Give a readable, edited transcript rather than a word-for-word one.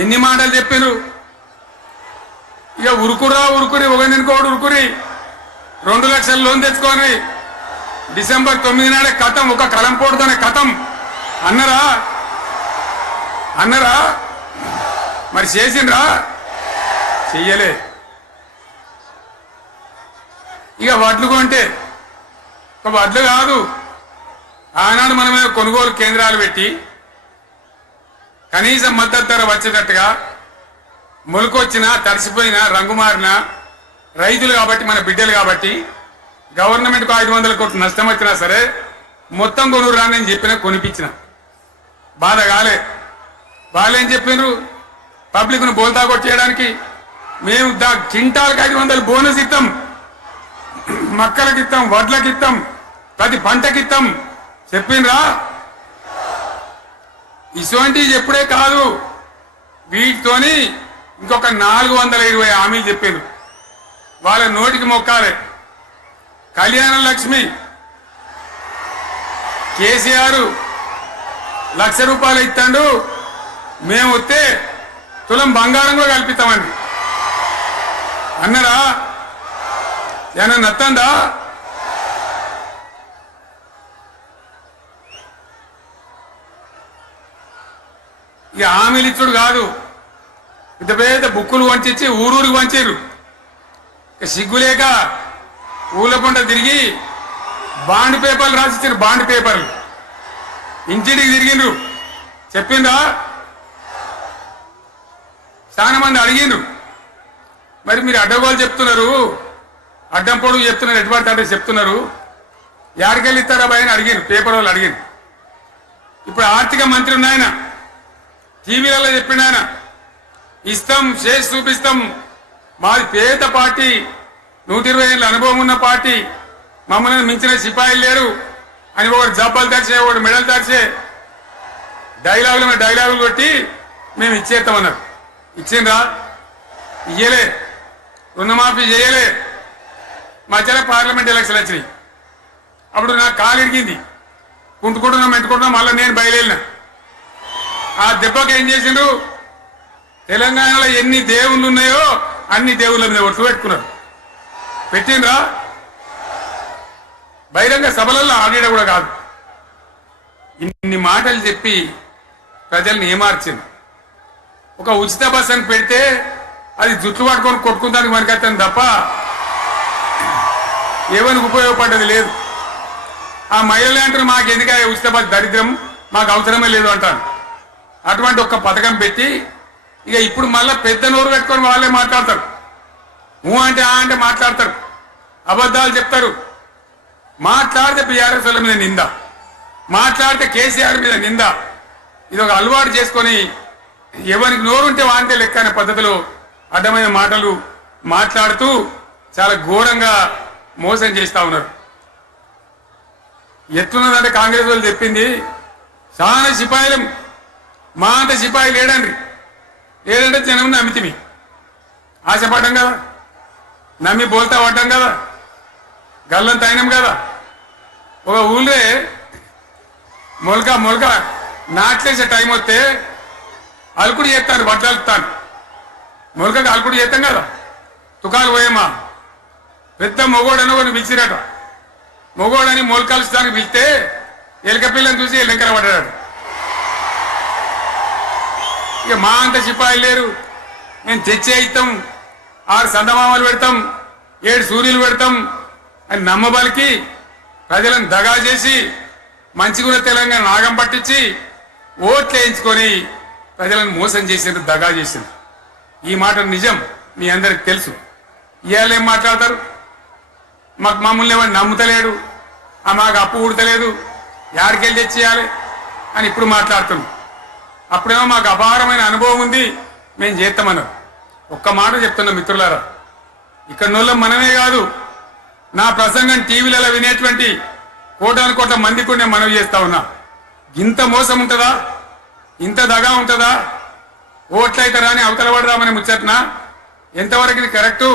ఎన్ని మాటలు చెప్పారు. ఇక ఉరుకురా ఉరుకురి ఒకరినికోడు ఉరుకురి 2 లక్షల లోన్ తెచ్చుకొని డిసెంబర్ 9 నాడే కథం, ఒక కలంపోటుతోనే కథం అన్నరా అన్నరా మరి చేసిండ్రా? చెయ్యలే. ఇక వడ్లు కొంటే ఒక వడ్లు కాదు, ఆనాడు మనమే కొనుగోలు కేంద్రాలు పెట్టి కనీసం మద్దతు ధర వచ్చేటట్టుగా మొలకొచ్చినా తడిసిపోయినా రంగు మారినా రైతులు కాబట్టి మన బిడ్డలు కాబట్టి గవర్నమెంట్కు 500 కోట్లు నష్టం వచ్చినా సరే మొత్తం కొనురా నేను చెప్పినా కొనిపించిన. బాధ కాలే. వాళ్ళు ఏం చెప్పినారు? పబ్లిక్ను బోల్తా కొట్టేయడానికి మేము క్వింటాల్కి 500 బోనస్ ఇస్తాం, మక్కలకి ఇస్తాం, వడ్లకి ఇస్తాం, ప్రతి పంటకి ఇస్తాం చెప్పిండ్రా? ఇటువంటివి చెప్పుడే కాదు, వీటితోని ఇంకొక 420 హామీలు చెప్పారు. వాళ్ళ నోటికి మొక్కాలే. కళ్యాణ లక్ష్మి కేసీఆర్ 1,00,000 రూపాయలు ఇస్తాడు, మేము వస్తే తులం బంగారం కూడా కల్పిస్తామండి అన్నరా? ఏమన్నా నత్తందా? ఇక హామీలు ఇచ్చుడు కాదు, పెద్ద పెద్ద బుక్కులు వంచి ఊరూరికి వంచారు. సిగ్గులేక ఊళ్ళ పంట తిరిగి బాండ్ పేపర్లు రాసిచ్చారు. బాండ్ పేపర్లు ఇంటికి తిరిగిండ్రు. చెప్పిందా? చాలా మంది అడిగిండ్రు. మరి మీరు అడ్డగోలు చెప్తున్నారు, అడ్డం పొడుగు చెప్తున్నారు, ఎటువంటి అంటే చెప్తున్నారు, యాడికెళ్ళి ఇస్తారా భయ అని అడిగిండ్రు. పేపర్ వాళ్ళు అడిగిండ్రు. ఇప్పుడు ఆర్థిక మంత్రి ఉన్నాయన టీవీలలో చెప్పిండు, ఆయన ఇస్తాం చేసి చూపిస్తాం, మాది పేద పార్టీ, 120 ఏళ్ళ అనుభవం ఉన్న పార్టీ, మమ్మల్ని మించిన సిపాయిలు లేరు అని ఒకటి జబ్బలు తరిచే, ఒకటి మెడలు తరిచే డైలాగులు కొట్టి మేము ఇచ్చేస్తామన్నారు. ఇచ్చిండ్రా? ఇయ్యలే. రుణమాఫీ చేయలే. మధ్యలో పార్లమెంట్ ఎలక్షన్ వచ్చినాయి. అప్పుడు నాకు కాలు ఇరిగింది, మెంటుకుంటున్నాం, మళ్ళీ నేను బయలుదేరిన. ఆ దెబ్బకి ఏం చేసిండ్రు? తెలంగాణలో ఎన్ని దేవుళ్ళు ఉన్నాయో అన్ని దేవుళ్ళ మీద ఒట్టు పెట్టుకున్నారు. పెట్టిండ్రా? బహిరంగ సభలలో ఆడిడ కూడా కాదు. ఇన్ని మాటలు చెప్పి ప్రజల్ని ఏమార్చింది. ఒక ఉచిత బస్ అని పెడితే అది జుట్లు పట్టుకొని కొట్టుకుందానికి మనకత్తాను తప్ప ఏమనికి ఉపయోగపడ్డది లేదు. ఆ మహిళలు అంటారు మాకు ఎందుకు ఉచిత బస్, దరిద్రం, మాకు అవసరమే లేదు అంటారు. అటువంటి ఒక పథకం పెట్టి ఇక ఇప్పుడు మళ్ళా పెద్ద నోరు పెట్టుకొని వాళ్ళే మాట్లాడతారు. అంటే అంటే మాట్లాడతారు, అబద్ధాలు చెప్తారు. మాట్లాడితే బీఆర్ఎస్ వాళ్ళ మీద నింద, మాట్లాడితే కేసీఆర్ మీద నింద. ఇది ఒక అలవాటు చేసుకొని ఎవరికి నోరుంటే వాంటే లెక్క అనే పద్ధతిలో అడ్డమైన మాటలు మాట్లాడుతూ చాలా ఘోరంగా మోసం చేస్తా ఉన్నారు. ఎట్లున్నదంటే కాంగ్రెస్ వాళ్ళు చెప్పింది, చాలా సిపాయిలం, మా అంత సిపాయి లేడండి. లేదంటే జనం నమ్మితిమి, ఆశపడ్డాం కదా, నమ్మి బోల్తా పడ్డాం కదా, గల్లంత అయినాం కదా. ఒక ఊళ్ళే మొలక నాట్లేసే టైం వస్తే అలుకుడు చేస్తాను, వడ్లు అలుకుతాను. మొలకకి అలుకుడు చేస్తాం కదా, తుకాలు పోయేమా పెద్ద మొగోడని ఒకటి పిలిచిరట. మొగోడని మొలకలుస్తానికి పిలిస్తే ఎలక పిల్లని చూసి ఎల్లెంకర పడ్డాడు. ఇక మా అంత సిపాయిలు లేరు, మేము తెచ్చే ఇస్తాం, 6 సందమామలు పెడతాం, 7 సూర్యులు పెడతాం అని నమ్మబలికి ప్రజలను దగా చేసి మంచిగున్న తెలంగాణ నాగం పట్టించి ఓట్లు వేయించుకొని ప్రజలను మోసం చేసిండ్రు, దగా చేసిండ్రు. ఈ మాట నిజం, మీ అందరికి తెలుసు. ఇవాళ ఏం మాట్లాడతారు? మమ్మల్ని ఎవరు నమ్ముతలేడు, మాకు అప్పు ఉడతలేదు, యాడికెళ్ళి తెచ్చేయాలి అని ఇప్పుడు మాట్లాడుతున్నాం. అప్పుడేమో మాకు అపారమైన అనుభవం ఉంది, మేము చేస్తామన్నారు. ఒక్క మాట చెప్తున్నా మిత్రులారా, ఇక్కడ నోళ్ళం మనమే కాదు, నా ప్రసంగం టీవీలలో వినేటువంటి కోటాను మందికి నేను మనవి చేస్తా ఉన్నా. ఇంత మోసం ఉంటుందా? ఇంత దగా ఉంటుందా? ఓట్లయితారా అని అవతల పడదామని ముచ్చట్నా? ఎంతవరకు ఇది కరెక్టు?